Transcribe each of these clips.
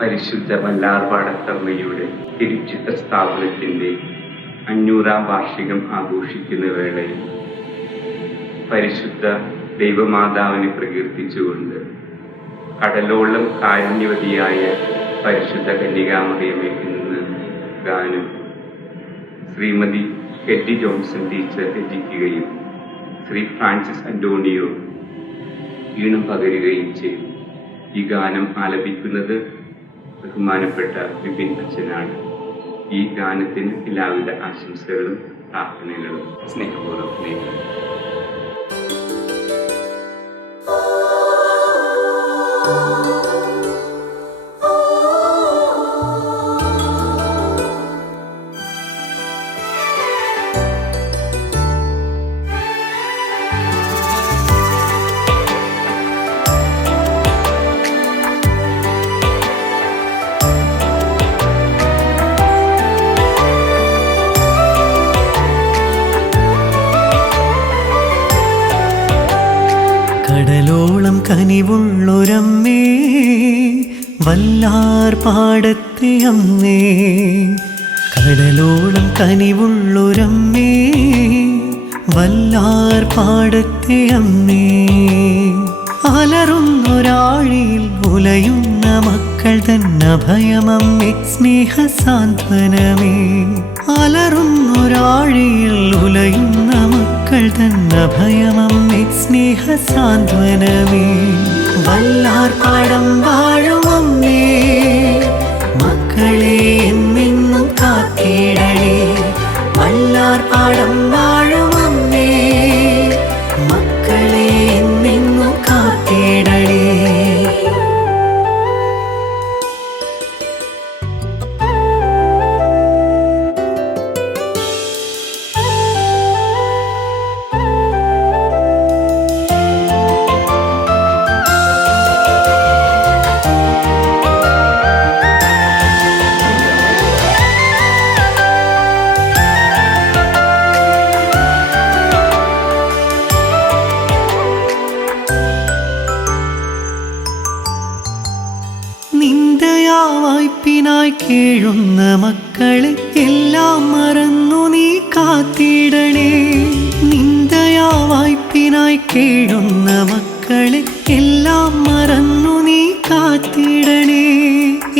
പരിശുദ്ധ വല്ലാർപാടത്തമ്മയുടെ തിരുച്ചിത്ര സ്ഥാപനത്തിൻ്റെ 500-ാം വാർഷികം ആഘോഷിക്കുന്ന വേളയിൽ പരിശുദ്ധ ദൈവമാതാവിനെ പ്രകീർത്തിച്ചുകൊണ്ട് കടലോളം കാരുണ്യവതിയായ പരിശുദ്ധ കന്യകാമറിയമേ എന്ന് ഗാനം ശ്രീമതി കെറ്റി ജോൺസൺ ടീച്ചർ രചിക്കുകയും ശ്രീ ഫ്രാൻസിസ് അന്റോണിയോ ഈണം പകരുകയും ചെയ്തു. ഈ ഗാനം ആലപിക്കുന്നത് ബഹുമാനപ്പെട്ട വിപിൻ അച്ഛനാണ്. ഈ ഗാനത്തിന് എല്ലാവിധ ആശംസകളും പ്രാർത്ഥനകളും സ്നേഹപൂർവ്വം നേരുന്നു. കടലോളം കനിവുള്ളൊരമ്മേ, വല്ലാർപാടത്തെ അമ്മേ. കടലോളം കനിവുള്ളൊരമ്മേ, വല്ലാർപാടത്തെ അമ്മേ. അലറുന്നൊരാഴിയിൽ ഉലയുന്ന മക്കൾ തന്നഭയമമ്മേ, സ്നേഹസാന്ത്വനമേ. അലറുന്നൊരാഴിയിൽ ഉലയുന്ന മക്കൾ തന്നഭയമമ്മേ, സ്നേഹസാന്ത്വനമേ. വല്ലാർപാടം വാഴുമമ്മേ, മക്കളെ എന്നെന്നും കാത്തിടണേ. വല്ലാർപാടം വാഴുമമ്മേ, മക്കളെ എന്നെന്നും കാത്തിടണേ. വായ്പിനായി കേഴുന്ന മക്കളെ എല്ലാം മറന്നു നീ കാത്തിടണേ. നിന്ദയാ വായ്പിനായി കേഴുന്ന മക്കളെ എല്ലാം മറന്നു നീ കാത്തിടണേ.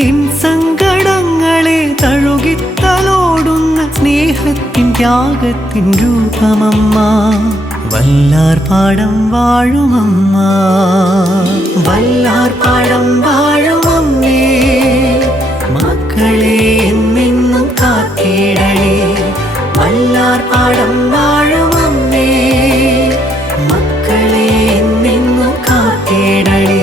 എൻ സങ്കടങ്ങളെ തഴുകിത്തലോടുന്ന സ്നേഹത്തിൻ ത്യാഗത്തിൻ രൂപമമ്മ, വല്ലാർപാടം വാഴുമമ്മ. വല്ലാർപാടം വാഴുമമ്മേ, മക്കളെ എന്നെന്നും കാത്തിടണേ. വല്ലാർപാടം വാഴുമമ്മേ, മക്കളെ എന്നെന്നും കാത്തിടണേ.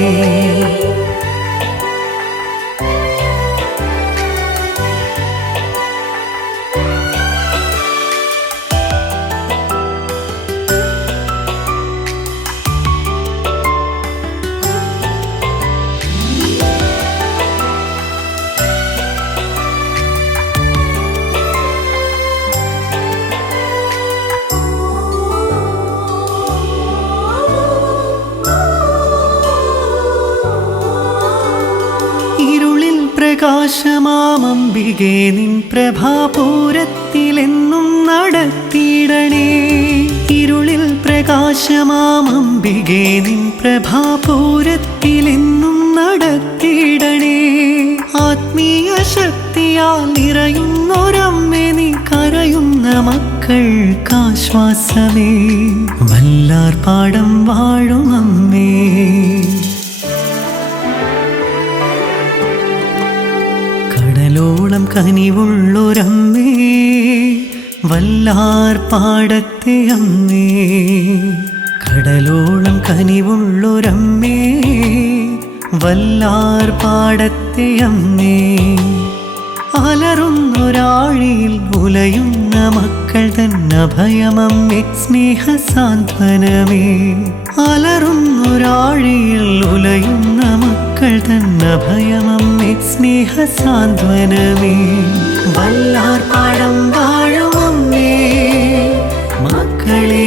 പ്രകാശമാമംബികേ, നിൻ പ്രഭാപൂരത്തിലെന്നും നടത്തിയിടണേ. ഇരുളിൽ പ്രകാശമാമംബികേ, നിൻ പ്രഭാപൂരത്തിലെന്നും നടത്തിയിടണേ. ആത്മീയ ശക്തിയാൽ നിറയുന്നൊരമ്മേ, നീ കരയുന്ന മക്കൾക്കാശ്വാസമേ. വല്ലാർപാടം വാഴുമമ്മേ. കടലോളം കനിവുള്ളൊരമ്മേ, വല്ലാർപാടത്തെ അമ്മേ. കടലോളം കനിവുള്ളൊരമ്മേ, വല്ലാർപാടത്തെ അമ്മേ. അലറുന്നൊരാഴിയിൽ ഉലയുന്ന മക്കൾ തന്നഭയമമ്മേ, സ്നേഹസാന്ത്വനമേ. അലറുന്നൊരാഴിയിൽ ഉലയുന്ന മക്കൾ തന്നഭയമമ്മേ, സ്നേഹസാന്ത്വനമേ. വല്ലാർപാടം വാഴുമമ്മേ, മക്കളെ